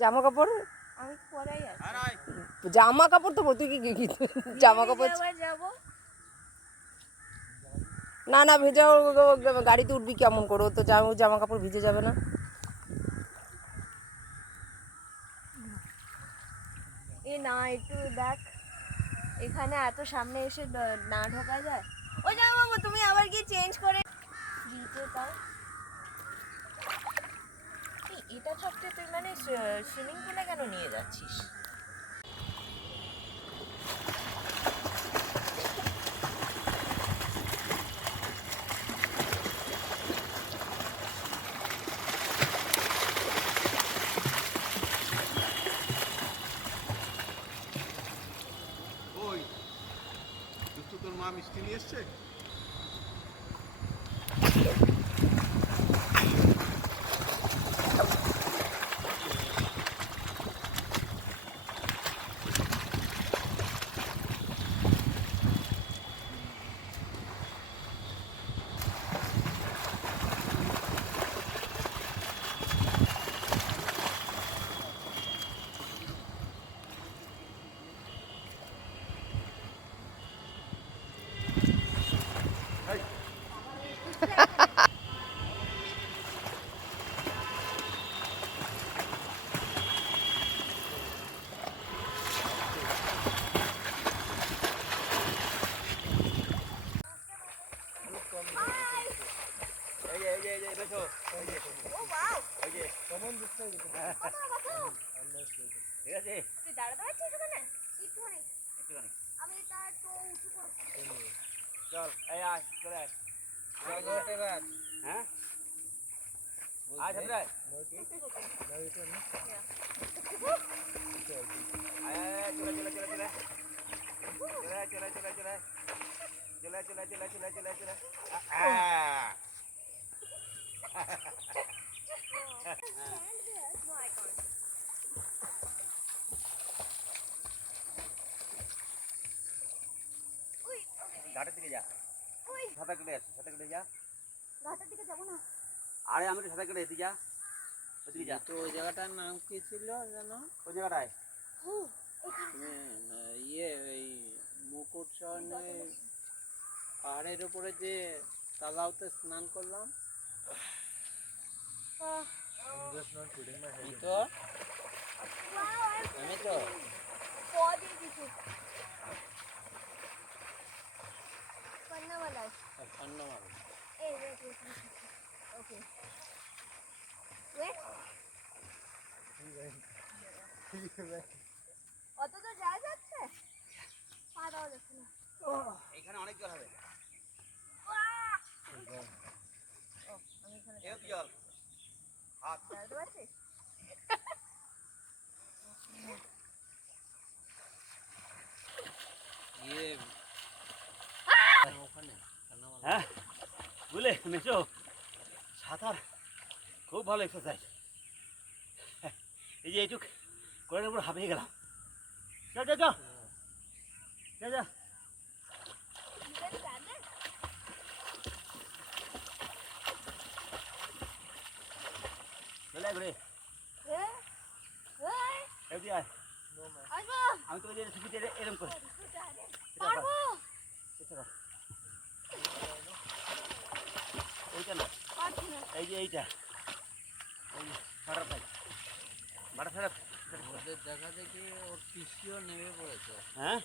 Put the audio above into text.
জামা কাপড়? আছি। জামা কাপড় তো তুই কি জামা কাপড় না না ভেজাও গাড়িতে উঠবি কেমন করো? তো জামা জামা কাপড় ভিজে যাবে না। এ না একটু দেখ। এখানে এত সামনে এসে না ঢোকা যায়। ও জামা বাবু তুমি আবার কি চেঞ্জ করে দিতে তাও এটা থাকতে তুই মানে সুইমিং পুলে কেন নিয়ে যাচ্ছিস? তোর মা মিষ্টি নিয়ে এসছে? আমি এটা একটু উঁচু করে চল এই আয় চলে আয় ঘাটের দিকে যা সাঁতার কেটে আসি সাঁতার কেটে যা। ঘাটের দিকে যাব না? আরে আমি তো সাঁতার কেটে এদিকে যা। ওদিকে যা। তো ওই জায়গাটার নাম কি ছিল জানো ওই জায়গাটায়। ইয়ে ওই মুকুট শহরে পাহাড়ের উপরে যে তালাওতে স্নান করলাম। আমি তো ঠান্ডা মারো ওকে অত তো যা যাচ্ছে পা দেওয়া যাচ্ছে না এখানে অনেক জল হবে। জল? হাত। বুঝতে পারছিস বুঝলে মেশো সাঁতার খুব ভালো এক্সারসাইজ এই যে এইটুক করে উপর হাঁপিয়ে গেলাম। যা যা যা। যা যা। চলে ঘুরে। এ এই এদিকে আয়। আসব। আমি তোকে এরকম করে পারব এটা কর। ওইটা না পারছি না এই যে এইটা এই বাটারফ্লাই ভাড়া ওদের দেখা দেখি ওর পিসিও নেমে পড়েছে। হ্যাঁ?